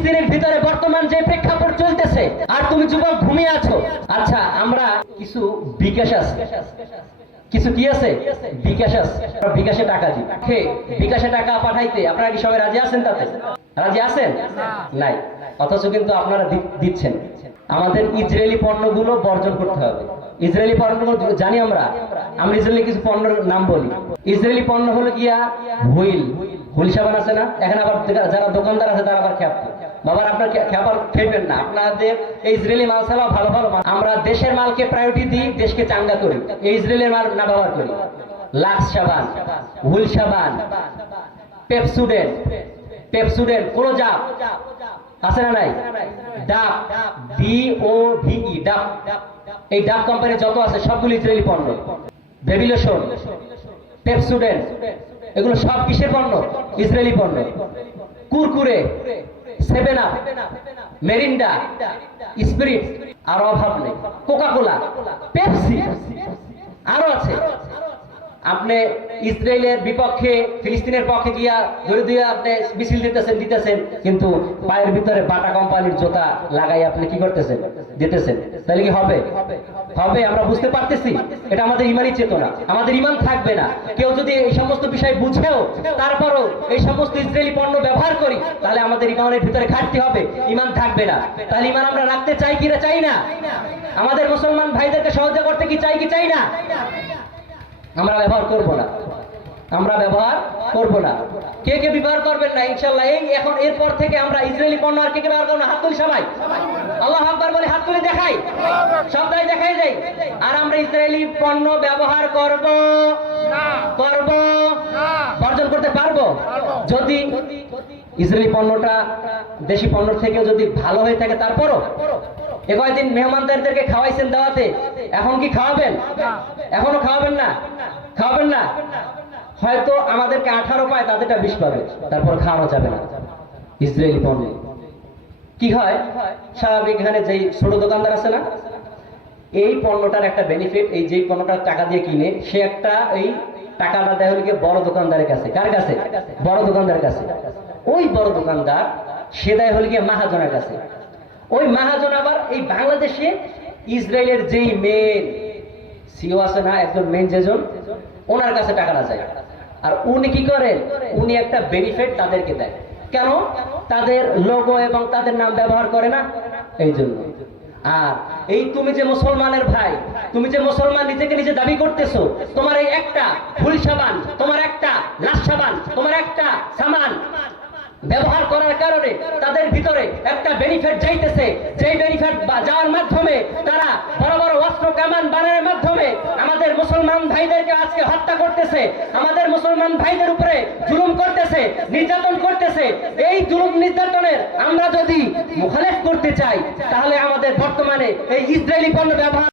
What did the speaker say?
ফিলিস্তিনের ভিতরে বর্তমান যে প্রেক্ষাপট চলতেছে, আর তুমি যুবক ঘুমিয়ে আছো। আচ্ছা, আমরা কিছু বিকাশ আছে, কিছু কি আছে, বিকাশ আছে, বিকাশে টাকা দিই, বিকাশে টাকা পাঠাইতে আপনারা কি সবাই রাজি আছেন? তাতে রাজি আছেন? নাই। অথচ কিন্তু আপনারা দিচ্ছেন। আমাদের ইসরায়েলি পণ্যগুলো বর্জন করতে হবে। ইসরায়েলি পণ্যগুলো জানি আমরা ইসরায়েলি কিছু পণ্যের নাম বলি। ইসরায়েলি পণ্য হলো গিয়া হুইল সাবান আছে না? এখন আবার যারা দোকানদার আছে তারা আবার খ্যাপ, বাবার আপনার খ্যাপার খেপেন না, আপনাদের এই ইসরায়েলি মাল ছাড়াও ভালো ভালো মাল। আমরা দেশের মালকে প্রায়োরিটি দিই, দেশকে চাঙ্গা করি, এই ইসরায়েলের মাল না ব্যবহার করি। লাক্স সাবান, হুইল সাবান, পেপসুডেন্ট, কোনো জাপ আছে না নাই? ডাব, DOVE, ডাব। এই ডাব কোম্পানি যত আছে সবগুলো ইসরায়েলি পণ্য। বেবি লোশন, পেপসুডেন্ট, এগুলো সব কিসের পণ্য? ইসরায়েলি পণ্য। কুরকুরে, 7 আপ, মেরিন্ডা, স্পিরিট, আর অভাব নেই। কোকা কোলা, পেপসি, আরো আছে। আপনি ইসরায়েলের বিপক্ষে ফিলিস্তিনের পক্ষে গিয়া ধরে দিয়ে আপনি মিছিল দিতেছেন, কিন্তু পায়ের ভিতরে বাটা কোম্পানির জুতা লাগাই আপনি কি করতেছেন? দিতেছেন। তাহলে কি হবে? হবে। আমরা বুঝতে পারতেছি এটা আমাদের ইমানি চেতনা, আমাদের ইমান থাকবে না। কেউ যদি এই সমস্ত বিষয় বুঝেও তারপরও এই সমস্ত ইসরায়েলি পণ্য ব্যবহার করি, তাহলে আমাদের ইমানের ভিতরে ঘাটতি হবে, ইমান থাকবে না। তাহলে ইমান আমরা রাখতে চাই কি চাই না? আমাদের মুসলমান ভাইদেরকে সহযোগিতা করতে কি চাই না? আমরা ব্যবহার করব না, আমরা ব্যবহার করব না। কে কে ব্যবহার করবেন না ইনশাআল্লাহ? এখন এরপর থেকে আমরা ইসরায়েলি পণ্য আর কে কে ব্যবহার করব না? হাত তুলি সবাই, আল্লাহু আকবার বলে হাত তুলে দেখাই, সবাই দেখাই যাই। আর আমরা ইসরায়েলি পণ্য ব্যবহার করব না, বর্জন করতে পারবো যদি ইসরায়েলি পণ্যটা দেশি পণ্যর থেকে যদি ভালো হয়ে থাকে। তারপরও কয়েকদিন মেহমানদারদেরকে খাওয়াইছেন দাওয়াতে, এখন কি খাওয়াবেন? এখনো খাওয়াবেন না? খাওয়াবেন না? হয়তো আমাদেরকে 18 পায়, তাদেরটা 20 পাবে, তারপর খাওয়ানো যাবে না ইসরায়েলি পণ্য। কি হয় স্বাভাবিক, এখানে যেই ছোট দোকানদার আছে না, এই পণ্যটার একটা বেনিফিট, এই যে পণ্যটার টাকা দিয়ে কিনে সে একটা এই টাকাটা দেয় হলো বড় দোকানদারের কাছে। কার কাছে? বড় দোকানদারের কাছে। ওই বড় দোকানদার সে দেয় হলো গিয়ে মাহাজনের কাছে। ওই মাহাজন আবার এই বাংলাদেশে ইসরায়েলের যেই মেন সিও আছে না, একজন মেন যেজন, ওনার কাছে টাকাটা যায়। আর উনি কি করেন? উনি একটা বেনিফিট তাদেরকে দেয়। কেন? তাদের লোগো এবং তাদের নাম ব্যবহার করে না, এই জন্য। আর এই তুমি যে মুসলমানের ভাই, তুমি যে মুসলমান নিজেকে নিজে দাবি করতেছো, তোমার এই একটা ফুল সাবান, তোমার একটা লাশ সাবান, তোমার একটা সামান ব্যবহার করার কারণে তাদের ভিতরে একটা বেনিফিট যাইতেছে, যেই বেনিফিট যাওয়ার মাধ্যমে তারা বড় বড় অস্ত্র কামান বানানোর মাধ্যমে আমাদের মুসলমান ভাইদেরকে আজকে হত্যা করতেছে, আমাদের মুসলমান ভাইদের উপরে জুলুম করতেছে, নির্যাতন করতেছে। এই জুলুম নির্যাতনের আমরা যদি মুখালেফ করতে চাই, তাহলে আমাদের বর্তমানে এই ইসরায়েলি পণ্য ব্যবহার